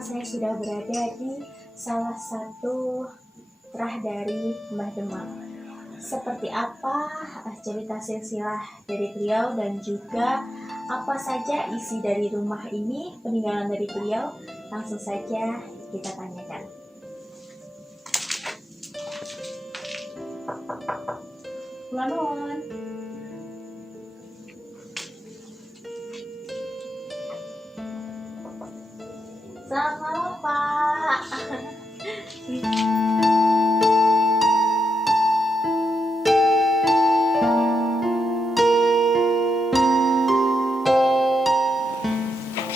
sekarang saya sudah berada di salah satu terah dari Mbah Demang. Seperti apa cerita silsilah dari beliau dan juga apa saja isi dari rumah ini, peninggalan dari beliau, langsung saja kita tanyakan. Nuwun. Selamat malam, Pak.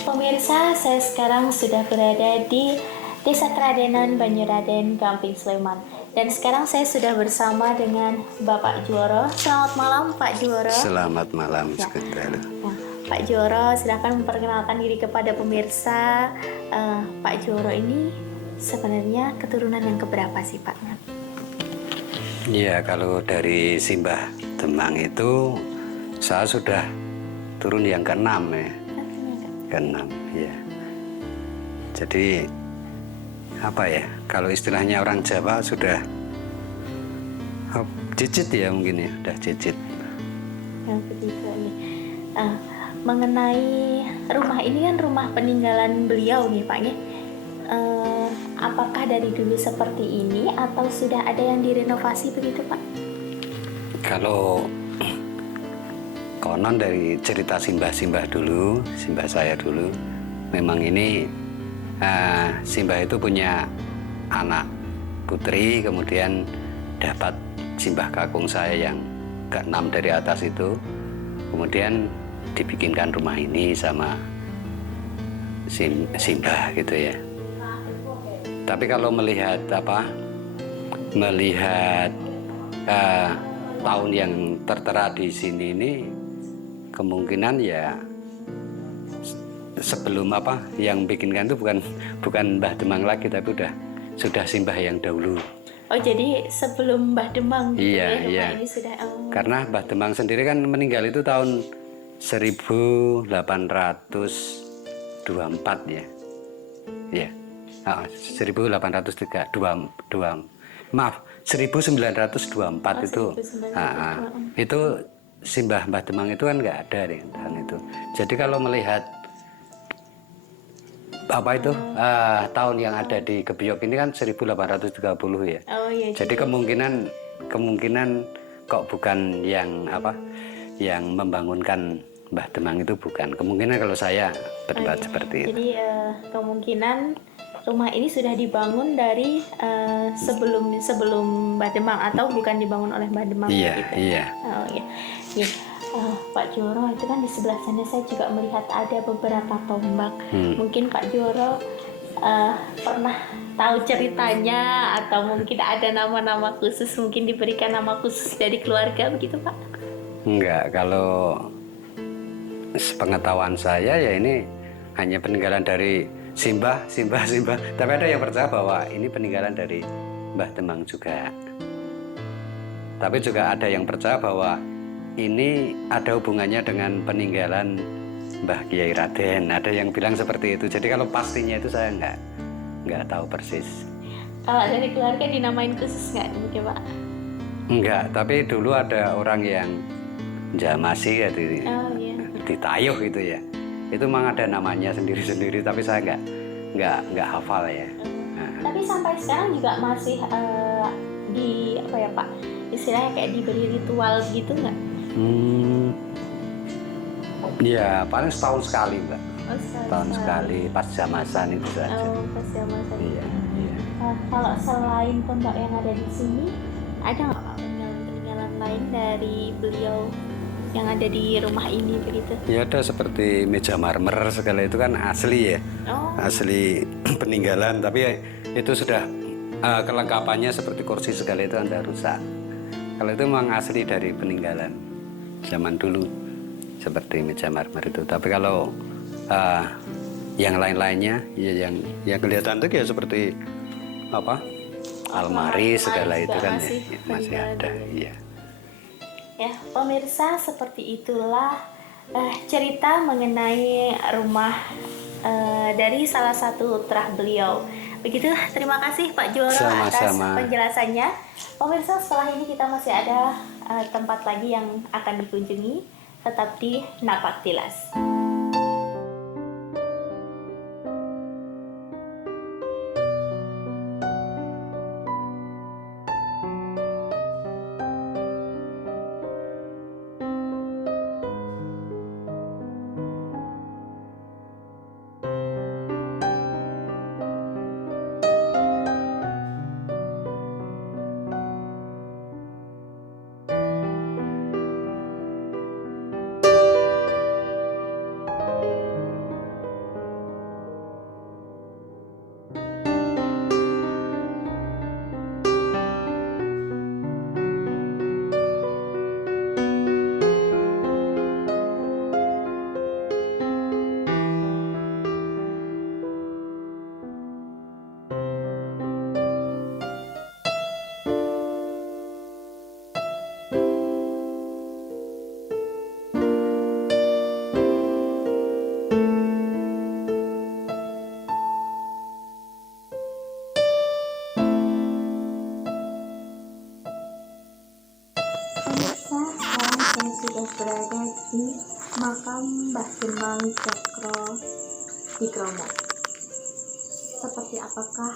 Pemirsa, saya sekarang sudah berada di Desa Kradenan, Banyuraden, Gamping Sleman. Dan sekarang saya sudah bersama dengan Bapak Juworo. Selamat malam, Pak Juworo. Selamat malam, Ya. Sekretari. Nah, Pak Juworo, silakan memperkenalkan diri kepada pemirsa. Pak Juworo ini sebenarnya keturunan yang keberapa sih, Pak? Ya, kalau dari Simbah Demang itu saya sudah turun yang ke-6 ya. Ke-6, ya. Jadi apa ya? Kalau istilahnya orang Jawa sudah cicit ya mungkin ya, udah cicit. Yang begitu nih. Mengenai rumah ini kan rumah peninggalan beliau nih, Pak ya. Apakah dari dulu seperti ini atau sudah ada yang direnovasi begitu, Pak? Kalau konon dari cerita simbah-simbah dulu, simbah saya dulu, memang ini simbah itu punya anak putri, kemudian dapat simbah kakung saya yang ke-6 dari atas itu, kemudian dibikinkan rumah ini sama simbah gitu ya. Tapi kalau melihat tahun yang tertera di sini ini, kemungkinan ya sebelum yang bikinkan itu bukan Mbah Demang lagi, tapi sudah simbah yang dahulu. Oh, jadi sebelum Mbah Demang gitu Iya, ya, iya. ini sudah. Karena Mbah Demang sendiri kan meninggal itu tahun 1824 ya. Iya. 1924 itu. 1924. Itu simbah Mbah Demang itu kan nggak ada di tahun itu. Jadi kalau melihat tahun yang ada di Gebyok ini kan 1830 ya. Oh iya. Jadi kemungkinan kok bukan yang membangunkan Mbah Demang itu bukan. Kemungkinan kalau saya berdebat seperti itu. Jadi kemungkinan rumah ini sudah dibangun dari sebelum Mbah Demang atau bukan dibangun oleh Mbah Demang. Iya, gitu. iya. Oh iya. Iya. Pak Juworo, itu kan di sebelah sana saya juga melihat ada beberapa tombak. Mungkin Pak Juworo pernah tahu ceritanya atau mungkin ada nama-nama khusus, mungkin diberikan nama khusus dari keluarga begitu, Pak? Enggak, kalau sepengetahuan saya ya ini hanya peninggalan dari simbah. Tapi ada yang percaya bahwa ini peninggalan dari Mbah Demang juga. Tapi juga ada yang percaya bahwa ini ada hubungannya dengan peninggalan Mbah Kiai Raden. Ada yang bilang seperti itu. Jadi kalau pastinya itu saya nggak tahu persis. Kalau dari keluarga dinamain khusus nggak mungkin, Pak? Enggak, tapi dulu ada orang yang jamasi ya di Tayuh gitu ya. Itu memang ada namanya sendiri-sendiri, tapi saya nggak hafal ya. Tapi sampai sekarang juga masih di Pak? Istilahnya kayak diberi ritual gitu nggak? Ya paling setahun sekali, Mbak. Oh, setahun sekali pas jamasan itu saja. Oh, pas jamasan. Iya. Kalau selain tombak yang ada di sini, ada nggak Pak peninggalan lain dari beliau yang ada di rumah ini begitu? Ya ada seperti meja marmer segala itu kan asli ya. Asli peninggalan, tapi itu sudah kelengkapannya seperti kursi segala itu anda rusak. Kalau itu memang asli dari peninggalan zaman dulu seperti meja marmer itu. Tapi kalau yang lain-lainnya ya yang kelihatan itu ya seperti almari segala itu kan masih ada. Iya. Ya, pemirsa, seperti itulah cerita mengenai rumah dari salah satu terah beliau. Begitu, terima kasih Pak Juwono atas penjelasannya. Pemirsa, setelah ini kita masih ada tempat lagi yang akan dikunjungi, tetap di Napak Tilas. Sudah berada di makam Mbah Demang Cokro di Kromok. Seperti apakah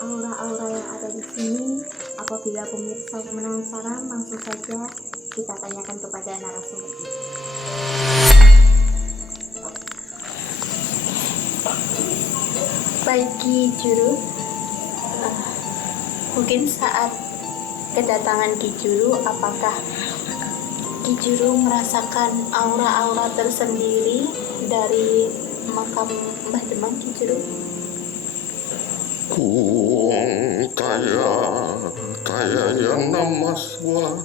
aura-aura yang ada di sini? Apabila pemirsa penasaran, langsung saja kita tanyakan kepada narasumber kita. Baik Ki Juru, mungkin saat kedatangan Ki Juru, apakah Ki Juru merasakan aura-aura tersendiri dari makam Mbah Demang, Ki Juru? Kaya yang nama swaha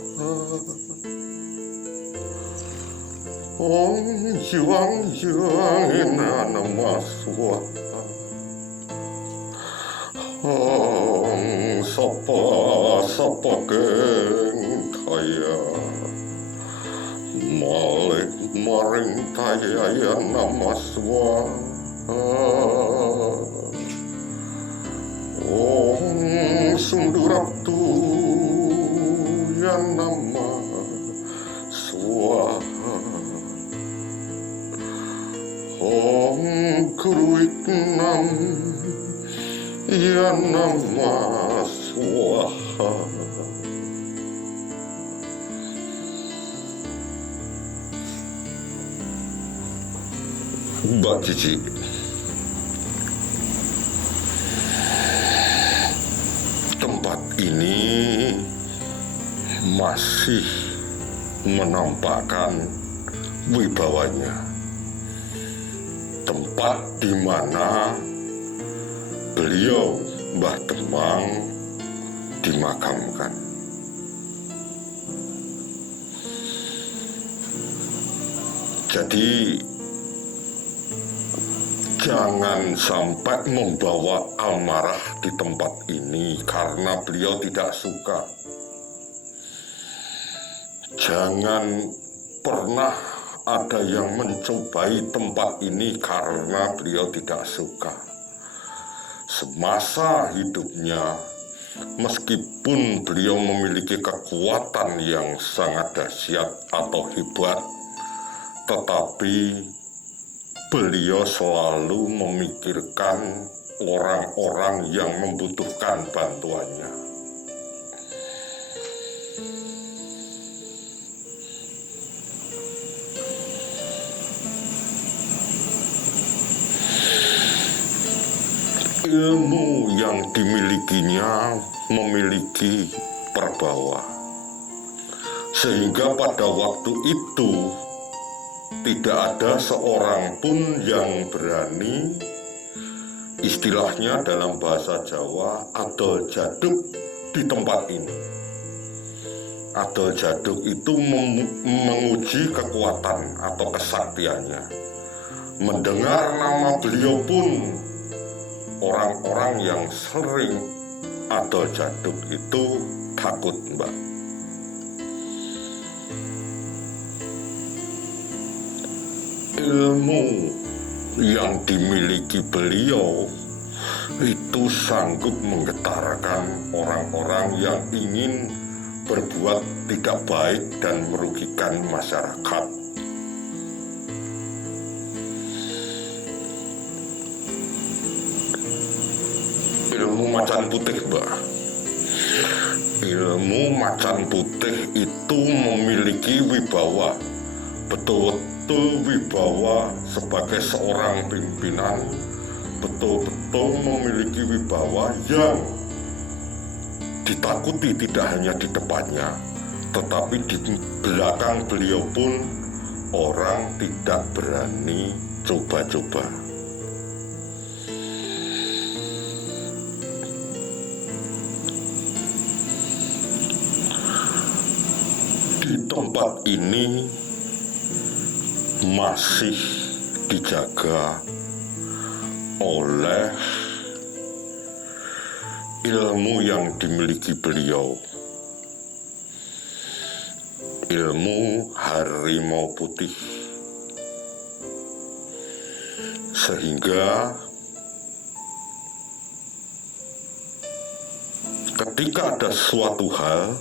Om Yuang ina nama swaha Om Sapa geng kaya Malik maring kaya yang nama swaha Om Sunduratu yang nama swaha Om Kuruiknam yang nama swaha Mbak Cici, tempat ini masih menampakkan wibawanya. Tempat di mana beliau Mbah Demang dimakamkan. Jadi jangan sampai membawa amarah di tempat ini karena beliau tidak suka. Jangan pernah ada yang mencobai tempat ini karena beliau tidak suka. Semasa hidupnya, meskipun beliau memiliki kekuatan yang sangat dahsyat atau hebat, tetapi beliau selalu memikirkan orang-orang yang membutuhkan bantuannya. Ilmu yang dimilikinya memiliki perbawa, sehingga pada waktu itu tidak ada seorang pun yang berani, istilahnya dalam bahasa Jawa, adol jaduk di tempat ini. Adol jaduk itu menguji kekuatan atau kesaktiannya. Mendengar nama beliau pun, orang-orang yang sering adol jaduk itu takut, Mbak. Ilmu yang dimiliki beliau itu sanggup menggetarkan orang-orang yang ingin berbuat tidak baik dan merugikan masyarakat. Ilmu macan putih, Mbak. Ilmu macan putih itu memiliki wibawa, betul-betul wibawa sebagai seorang pimpinan, betul-betul memiliki wibawa yang ditakuti tidak hanya di depannya, tetapi di belakang beliau pun orang tidak berani coba-coba. Di tempat ini masih dijaga oleh ilmu yang dimiliki beliau, ilmu harimau putih, sehingga ketika ada suatu hal,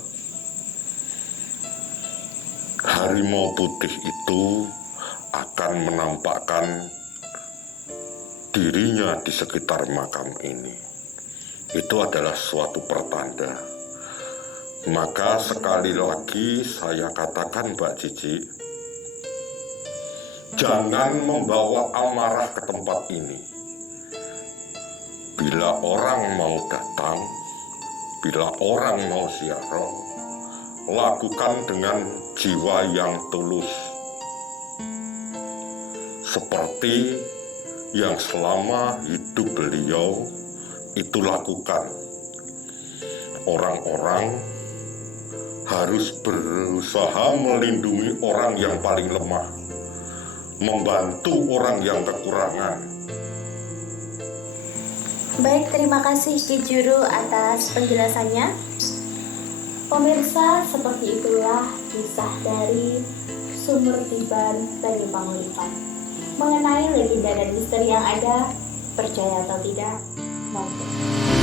harimau putih itu akan menampakkan dirinya di sekitar makam ini. Itu adalah suatu pertanda. Maka sekali lagi saya katakan, Mbak Cici, jangan membawa amarah ke tempat ini. Bila orang mau datang, bila orang mau ziarah, lakukan dengan jiwa yang tulus, seperti yang selama hidup beliau itu lakukan. Orang-orang harus berusaha melindungi orang yang paling lemah, membantu orang yang kekurangan. Baik, terima kasih Ki Juru atas penjelasannya. Pemirsa, seperti itulah kisah dari Sumur Tiban dari Pangulipan. Mengenai legenda dan misteri yang ada, percaya atau tidak, maupun